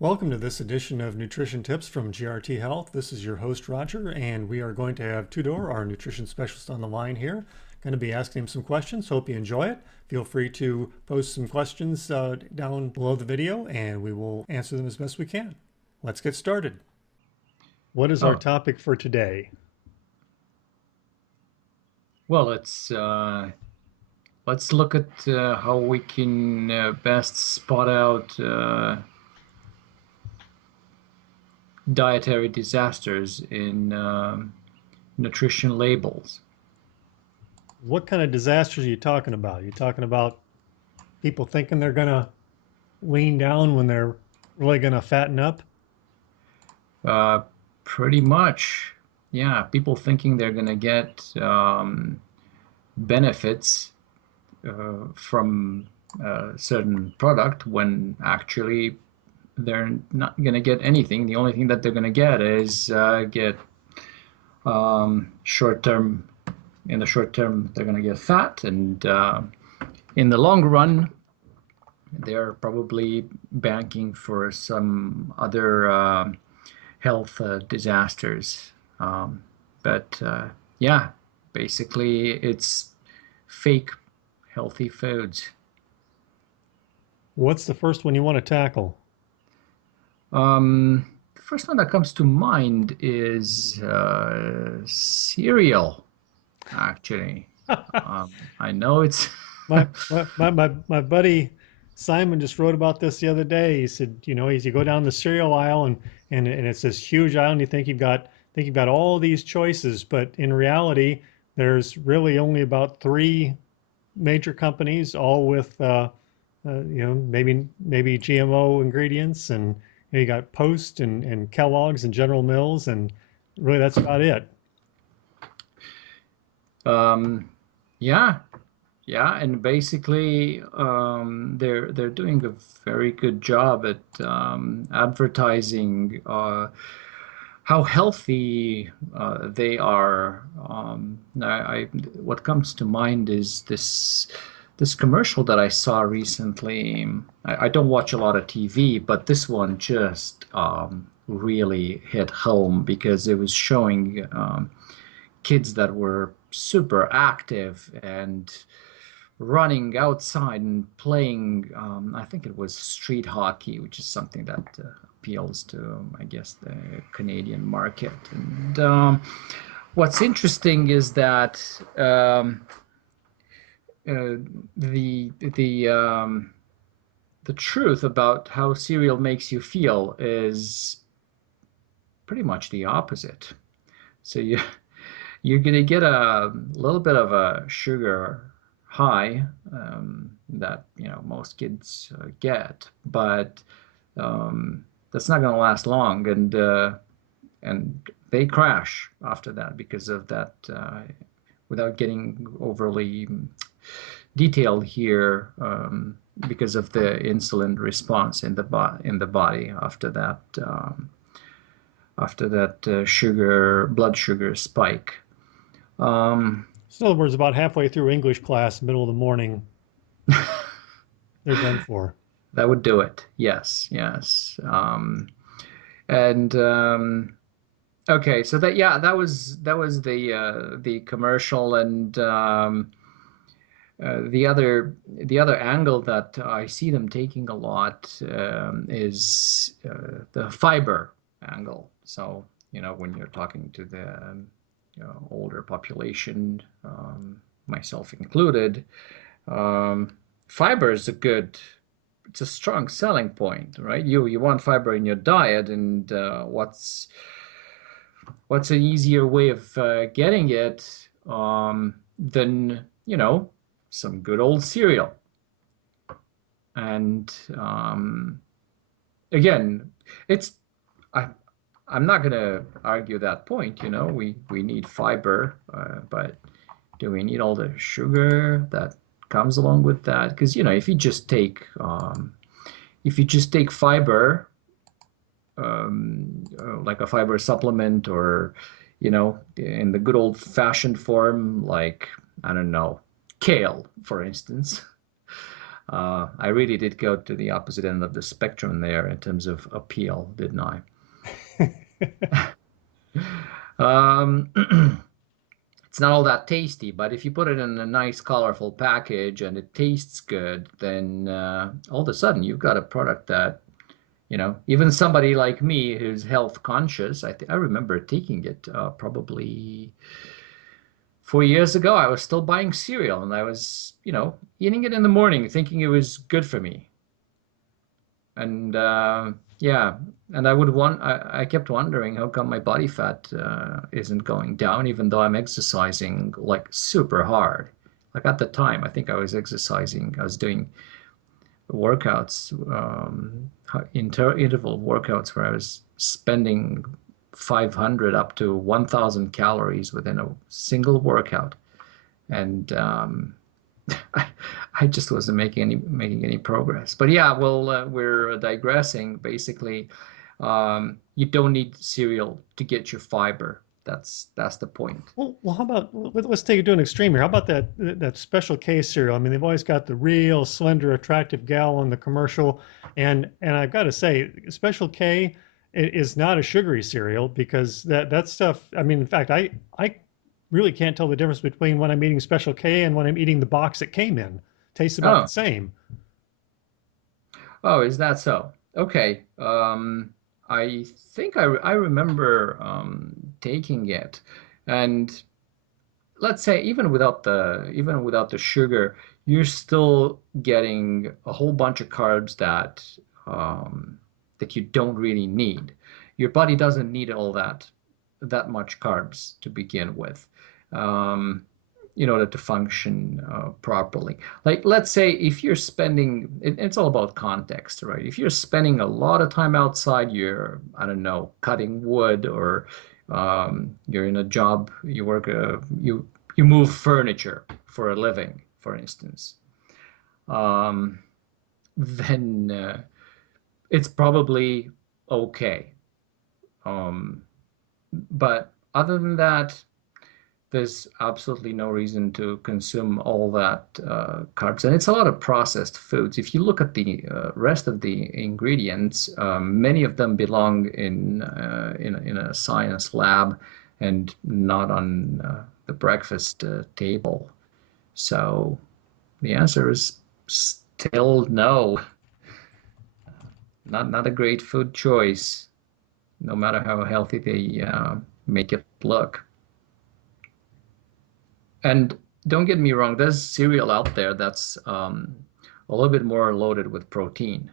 Welcome to this edition of Nutrition Tips from GRT Health. This is your host, Roger, and we are going to have Tudor, our nutrition specialist, on the line here. Going to be asking him some questions. Hope you enjoy it. Feel free to post some questions down below the video, and we will answer them as best we can. Let's get started. What is our Oh, topic for today? well, let's look at how we can best spot out dietary disasters in nutrition labels. What kind of disasters are you talking about? You talking about people thinking they're going to lean down when they're really going to fatten up? Uh, Pretty much, yeah. People thinking they're going to get benefits from a certain product when actually they're not going to get anything. The only thing that they're going to get is get short term. In the short term, they're going to get fat, and in the long run, they're probably banking for some other health disasters. But yeah, basically, it's fake healthy foods. What's the first one you want to tackle? The first one that comes to mind is cereal, actually. I know it's My buddy Simon just wrote about this the other day. He said, you go down the cereal aisle and it's this huge aisle and you think you've got all these choices, but in reality, there's really only about three major companies, all with maybe GMO ingredients, and you got Post and Kellogg's and General Mills, and really that's about it. um, yeah, yeah, and basically they're doing a very good job at advertising how healthy they are. What comes to mind is this commercial that I saw recently. I don't watch a lot of TV, but this one just really hit home because it was showing kids that were super active and running outside and playing. I think it was street hockey, which is something that appeals to, I guess, the Canadian market. And what's interesting is that uh, the truth about how cereal makes you feel is pretty much the opposite. So you're going to get a little bit of a sugar high that most kids get, but that's not going to last long, and they crash after that because of that. Without getting overly detailed here, because of the insulin response in the body after that blood sugar spike. Um, So in other words, about halfway through English class, middle of the morning, they're done for. that would do it. Yes, yes. And Okay, so that was the commercial, and the other angle that I see them taking a lot is the fiber angle. So when you're talking to the older population, myself included, um, fiber is it's a strong selling point, right? You want fiber in your diet, and what's an easier way of getting it than some good old cereal? And again, it's I I'm not gonna argue that point. We need fiber, but do we need all the sugar that comes along with that? Because if you just take fiber, like a fiber supplement, or in the good old fashioned form, like, I don't know, kale, for instance. I really did go to the opposite end of the spectrum there in terms of appeal, didn't I? Um, it's not all that tasty, but if you put it in a nice, colorful package and it tastes good, then all of a sudden you've got a product that, even somebody like me who's health conscious, I remember taking it probably 4 years ago. I was still buying cereal and I was, eating it in the morning, thinking it was good for me. And yeah, and I kept wondering how come my body fat isn't going down, even though I'm exercising like super hard. Like at the time, I think I was exercising, I was doing workouts, interval workouts where I was spending 500 up to 1,000 calories within a single workout. And I, I just wasn't making any progress. But yeah, well, we're digressing. Basically, you don't need cereal to get your fiber. That's the point. Well, how about let's take it to an extreme here. How about that Special K cereal? I mean, they've always got the real slender, attractive gal in the commercial, and I've got to say, Special K is not a sugary cereal because that stuff. I mean, in fact, I really can't tell the difference between when I'm eating Special K and when I'm eating the box it came in. Tastes about the Oh, same. oh, is that so? Okay. I think I remember taking it, and let's say even without the sugar, you're still getting a whole bunch of carbs um, that you don't really need. Your body doesn't need all that much carbs to begin with, um, in order to function properly. Like, let's say if you're it's all about context, right? If you're spending a lot of time outside, I don't know, cutting wood, or you're in a job, you move furniture for a living, for instance, um, then it's probably okay. Um, but other than that, there's absolutely no reason to consume all that carbs. And it's a lot of processed foods. If you look at the rest of the ingredients, many of them belong in a science lab and not on the breakfast table. So the answer is still no. Not a great food choice, no matter how healthy they make it look. And don't get me wrong, there's cereal out there that's a little bit more loaded with protein.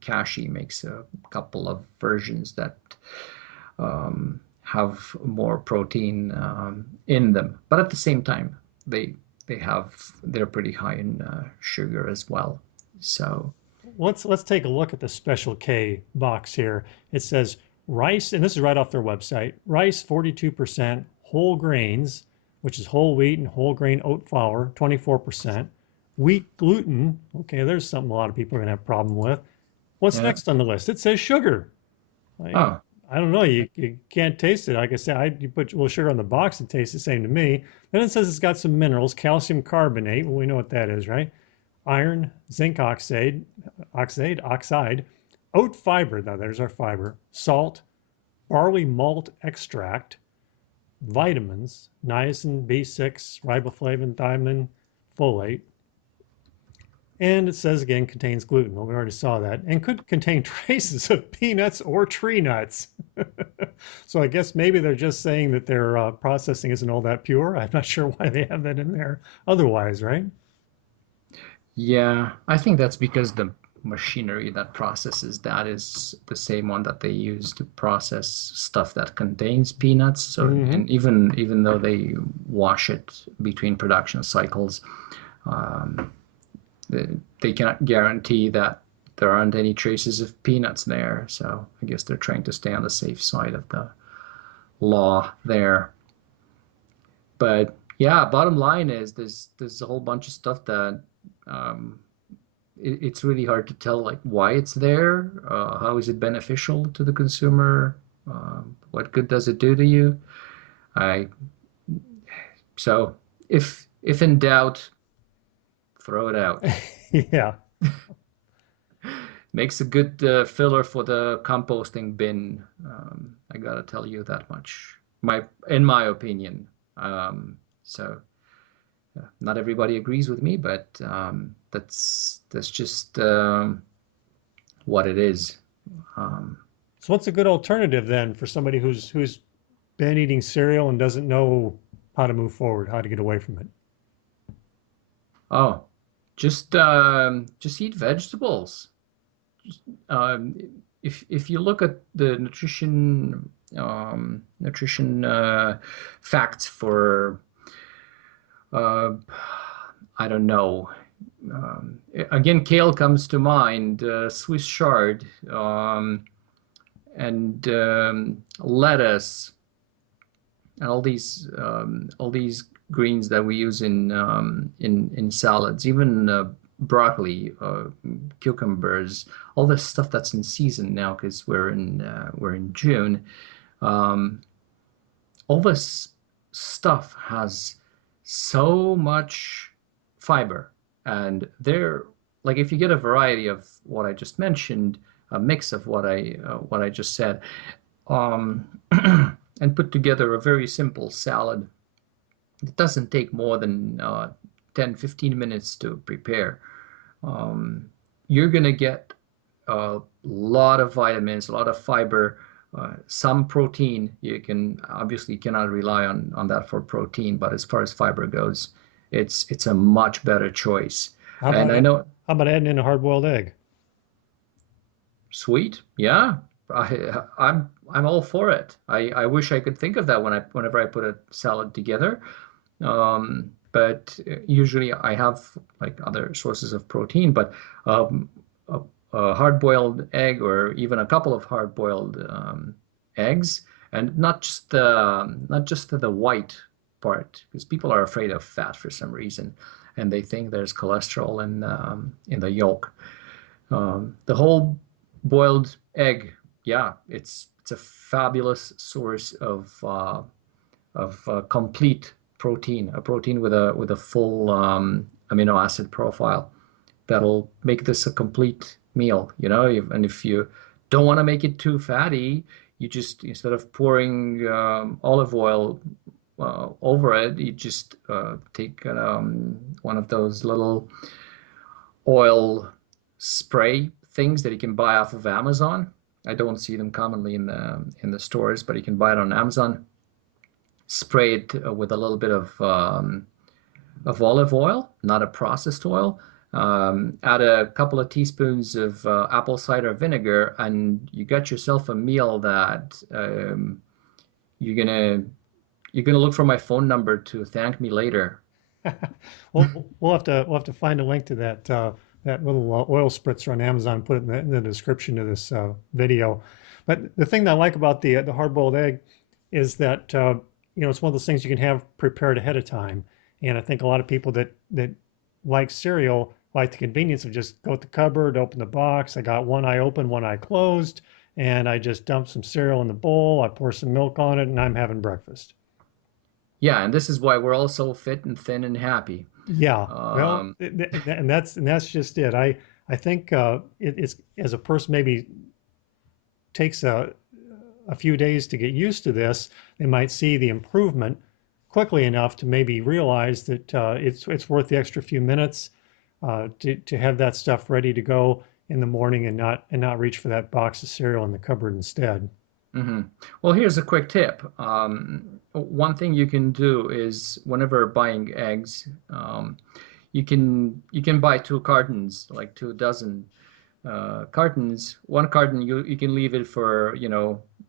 Kashi makes a couple of versions that have more protein in them, but at the same time, they they're pretty high in sugar as well. So, Let's take a look at the Special K box here. It says rice, and this is right off their website. Rice 42%, whole grains, which is whole wheat and whole grain oat flour 24%, wheat gluten. Okay, there's something a lot of people are going to have a problem with. What's yeah. next on the list? It says sugar. I, Oh, I don't know. You can't taste it. Like I said, you put a little sugar on the box, it tastes the same to me. Then it says it's got some minerals, calcium carbonate. Well, we know what that is, right? Iron, zinc oxide, oat fiber. Now there's our fiber. Salt, barley malt extract, vitamins, niacin, B6, riboflavin, thiamine, folate. And it says again contains gluten. Well, we already saw that. And could contain traces of peanuts or tree nuts. So I guess maybe they're just saying that their processing isn't all that pure. I'm not sure why they have that in there otherwise, right? yeah. I think that's because the machinery that processes that is the same one that they use to process stuff that contains peanuts. So, Hmm. and even though they wash it between production cycles, um, they, they cannot guarantee that there aren't any traces of peanuts there. So I guess they're trying to stay on the safe side of the law there. But yeah, bottom line is there's a whole bunch of stuff that um, it's really hard to tell, like, why it's there. How is it beneficial to the consumer? What good does it do to you? I so if in doubt, throw it out. Yeah. Makes a good filler for the composting bin. I gotta tell you that much. In my opinion. So not everybody agrees with me, but that's just what it is. Um, So what's a good alternative then for somebody who's been eating cereal and doesn't know how to move forward, how to get away from it? oh, just eat vegetables. Um, if you look at the nutrition facts for uh, I don't know. Again, kale comes to mind, Swiss chard, and lettuce, and all these greens that we use in salads, even broccoli, cucumbers, all this stuff that's in season now because we're in June. Um, all this stuff has so much fiber, and they're like if you get a variety of what I just mentioned, a mix of what I just said, um, and put together a very simple salad. It doesn't take more than 10, 15 minutes to prepare. Um, you're going to get a lot of vitamins, a lot of fiber, some protein. You can obviously cannot rely on that for protein, but as far as fiber goes, it's a much better choice. How And about I know how about adding in a hard-boiled egg? sweet, yeah. I'm all for it. I wish I could think of that whenever I put a salad together. But usually I have like other sources of protein, but um, a hard-boiled egg or even a couple of hard-boiled eggs, and not just the white part, because people are afraid of fat for some reason, and they think there's cholesterol in the yolk. The whole boiled egg, yeah, it's a fabulous source of complete protein, a protein with a full amino acid profile that'll make this a complete meal. And if you don't want to make it too fatty, you just instead of pouring olive oil over it, you just take one of those little oil spray things that you can buy off of Amazon. I don't see them commonly in the stores, but you can buy it on Amazon. Spray it with a little bit of olive oil, not a processed oil. Add a couple of teaspoons of apple cider vinegar, and you got yourself a meal that you're gonna you're gonna look for my phone number to thank me later. We'll have to find a link to that little oil spritzer on Amazon, put it in the description of this video. But the thing that I like about the hard-boiled egg is that it's one of those things you can have prepared ahead of time. And I think a lot of people that like cereal like the convenience of just go to the cupboard, open the box. I got one eye open, one eye closed, and I just dump some cereal in the bowl. I pour some milk on it, and I'm having breakfast. Yeah, and this is why we're all so fit and thin and happy. Yeah, well, Um, and that's just it. I think it's as a person maybe takes a few days to get used to this, they might see the improvement quickly enough to maybe realize that it's worth the extra few minutes to have that stuff ready to go in the morning and not reach for that box of cereal in the cupboard instead. hmm Well, here's a quick tip. One thing you can do is whenever buying eggs, you can buy two cartons, like 2 dozen cartons. One carton you can leave it for,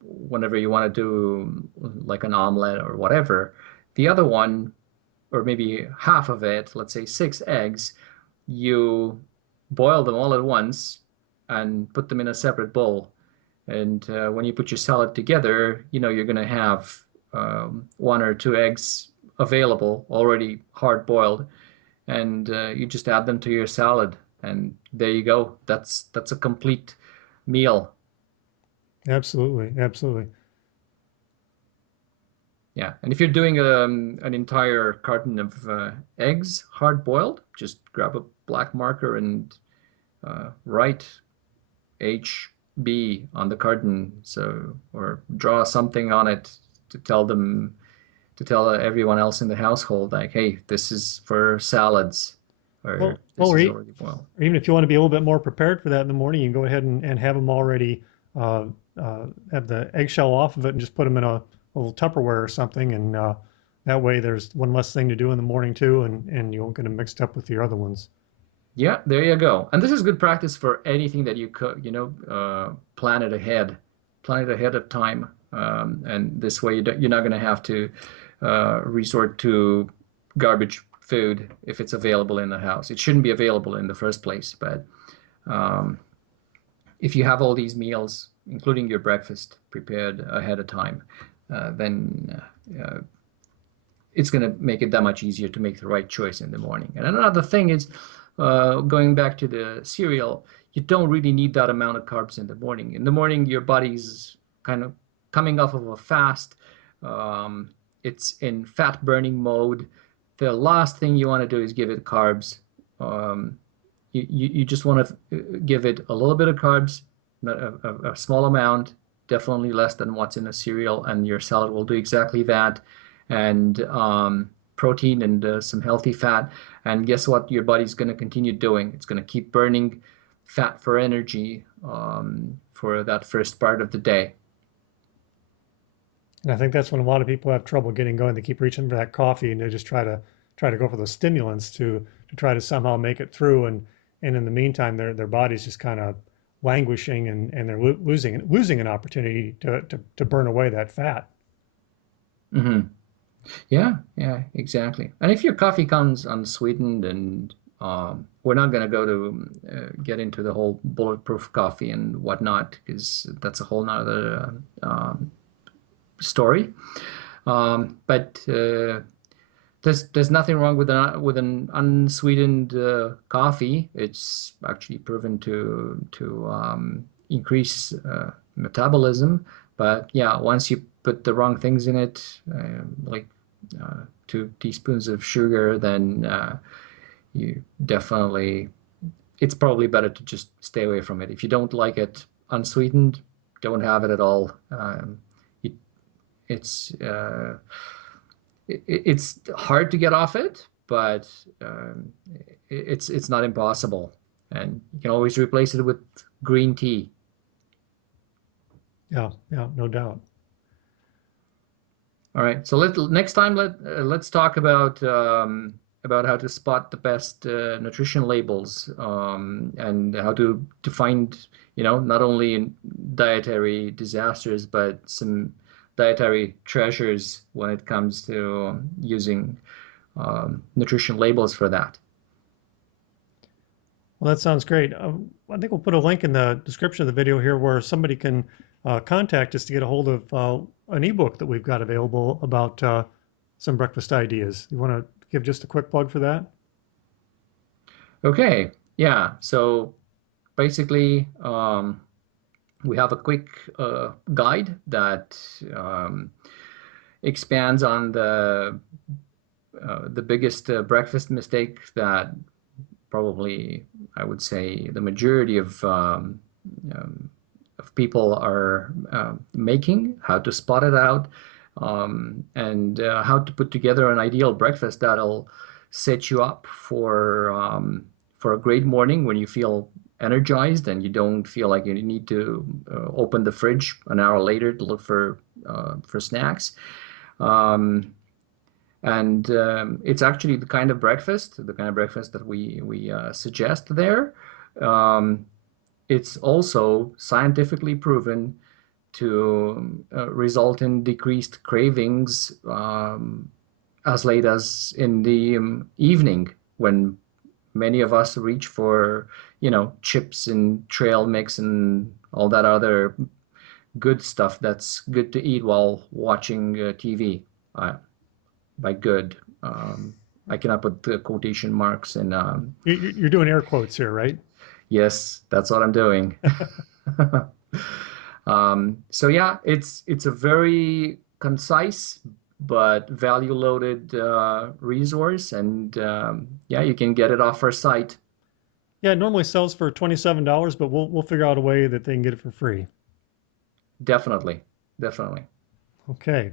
whenever you want to do like an omelet or whatever. The other one, or maybe half of it, let's say 6 eggs, you boil them all at once and put them in a separate bowl. And when you put your salad together, you're going to have 1 or 2 eggs available, already hard boiled, and you just add them to your salad, and there you go. That's a complete meal. Absolutely, absolutely. Yeah, and if you're doing an entire carton of eggs, hard boiled, just grab a black marker and write HB on the carton, so or draw something on it to tell everyone else in the household, like, hey, this is for salads, Well, or well, this is already boiled. or even if you want to be a little bit more prepared for that in the morning, you can go ahead and have them already, uh, have the eggshell off of it and just put them in a little Tupperware or something. And that way there's one less thing to do in the morning too, and you won't get them mixed up with your other ones. Yeah, there you go. And this is good practice for anything that you cook, plan it ahead of time. And this way you're not going to have to resort to garbage food if it's available in the house. It shouldn't be available in the first place, but um, if you have all these meals, including your breakfast, prepared ahead of time, then it's going to make it that much easier to make the right choice in the morning. And another thing is, going back to the cereal, you don't really need that amount of carbs in the morning. In the morning, your body's kind of coming off of a fast. Um, it's in fat burning mode. The last thing you want to do is give it carbs. Um, you just want to give it a little bit of carbs, a small amount, definitely less than what's in a cereal, and your salad will do exactly that. And protein and some healthy fat. And guess what? Your body's going to continue doing. It's going to keep burning fat for energy for that first part of the day. And I think that's when a lot of people have trouble getting going. They keep reaching for that coffee and they just try to go for those stimulants to try to somehow make it through. And in the meantime, their body's just kind of languishing and they're losing an opportunity to burn away that fat. Hmm. Yeah, yeah, exactly. And if your coffee comes unsweetened, and we're not going to go to get into the whole bulletproof coffee and whatnot, because that's a whole nother story. But there's nothing wrong with an unsweetened coffee. It's actually proven to increase metabolism. But yeah, once you put the wrong things in it, like 2 teaspoons of sugar, then you definitely it's probably better to just stay away from it. If you don't like it unsweetened, don't have it at all. It, it's it's hard to get off it, but it's not impossible, and you can always replace it with green tea. Yeah, yeah, no doubt. All right, so next time let's talk about how to spot the best nutrition labels, and how to find, not only in dietary disasters, but some dietary treasures when it comes to using nutrition labels for that. Well, that sounds great. I think we'll put a link in the description of the video here where somebody can contact us to get a hold of an ebook that we've got available about some breakfast ideas. You want to give just a quick plug for that? Okay, yeah. So basically, we have a quick guide that expands on the biggest breakfast mistake that probably I would say the majority of people are making, how to spot it out, and how to put together an ideal breakfast that'll set you up for a great morning when you feel energized and you don't feel like you need to open the fridge an hour later to look for snacks. Um, and it's actually the kind of breakfast that we suggest there. Um, it's also scientifically proven to result in decreased cravings as late as in the evening, when many of us reach for, chips and trail mix and all that other good stuff that's good to eat while watching TV. By good, I cannot put the quotation marks in. You're doing air quotes here, right? Yes, that's what I'm doing. So yeah, it's a very concise, but value loaded resource. And yeah, you can get it off our site. Yeah, it normally sells for $27, but we'll figure out a way that they can get it for free. Definitely. Definitely. Okay.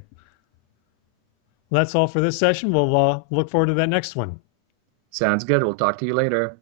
Well, that's all for this session. We'll look forward to that next one. Sounds good. We'll talk to you later.